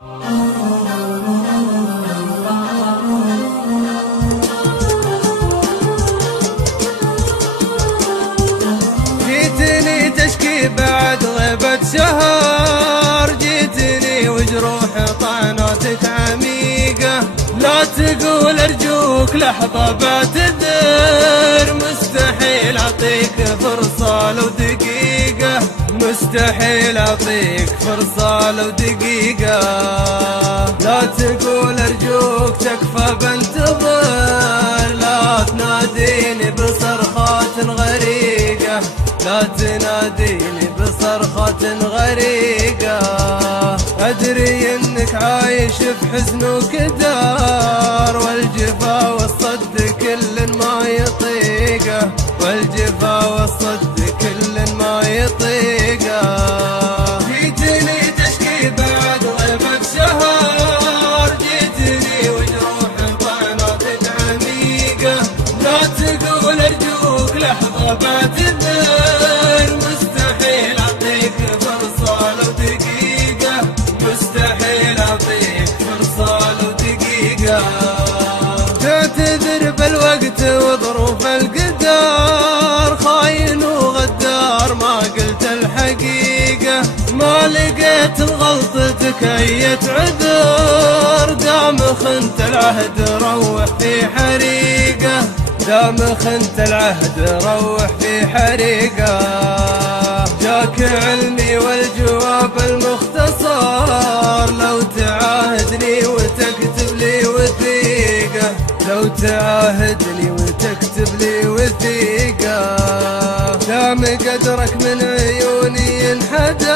جيتني تشكي بعد غيبة شهر، جيتني وجروح طعناتك عميقة، لا تقول ارجوك لحظة بعتذر، مستحيل اعطيك فرصة لو دقيقة، مستحيل اعطيك فرصة لو دقيقة، لا تقول ارجوك تكفى بنتظر، لا تناديني بصرخات غريقة، لا تناديني بصرخة غريقة، أدري إنك عايش بحزن وكدار، والجفا والصد كل ما يطيقه، والجفا والصد كل ما يطيقه. جيتني تشكي بعد غيبة شهر، جيتني وجروح طعناتك عميقة، لا تقول أرجوك لحظة بعتذر، مستحيل أعطيك فرصة لو دقيقة، مستحيل أعطيك فرصة لو دقيقة، تعتذر بالوقت وظروف القدر، خاين وغدار ما قلت الحقيقة، ما لقيت لغلطتك أي عذر، دام خنت العهد روح في حريقة، دام خنت العهد روح في حريقة، جاك علمي والجواب المختصر، لو تعاهدني وتكتب لي وثيقة، لو تعاهدني وتكتب لي وثيقة، دام قدرك من عيوني انحدر،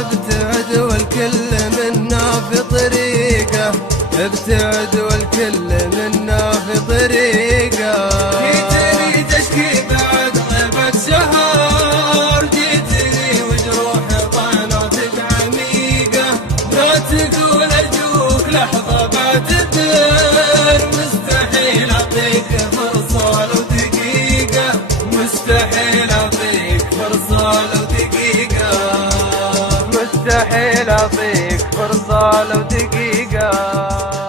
ابتعد والكل منا في طريقه، ابتعد والكل منا في طريقه. جيتني تشكي بعد غيبة شهر، جيتني وجروح طعناتك عميقة، لا تقول ارجوك لحظة بعتذر، مستحيل اعطيك فرصة لو دقيقة، مستحيل اعطيك فرصة لو دقيقة، مستحيل اعطيك فرصة لو دقيقة.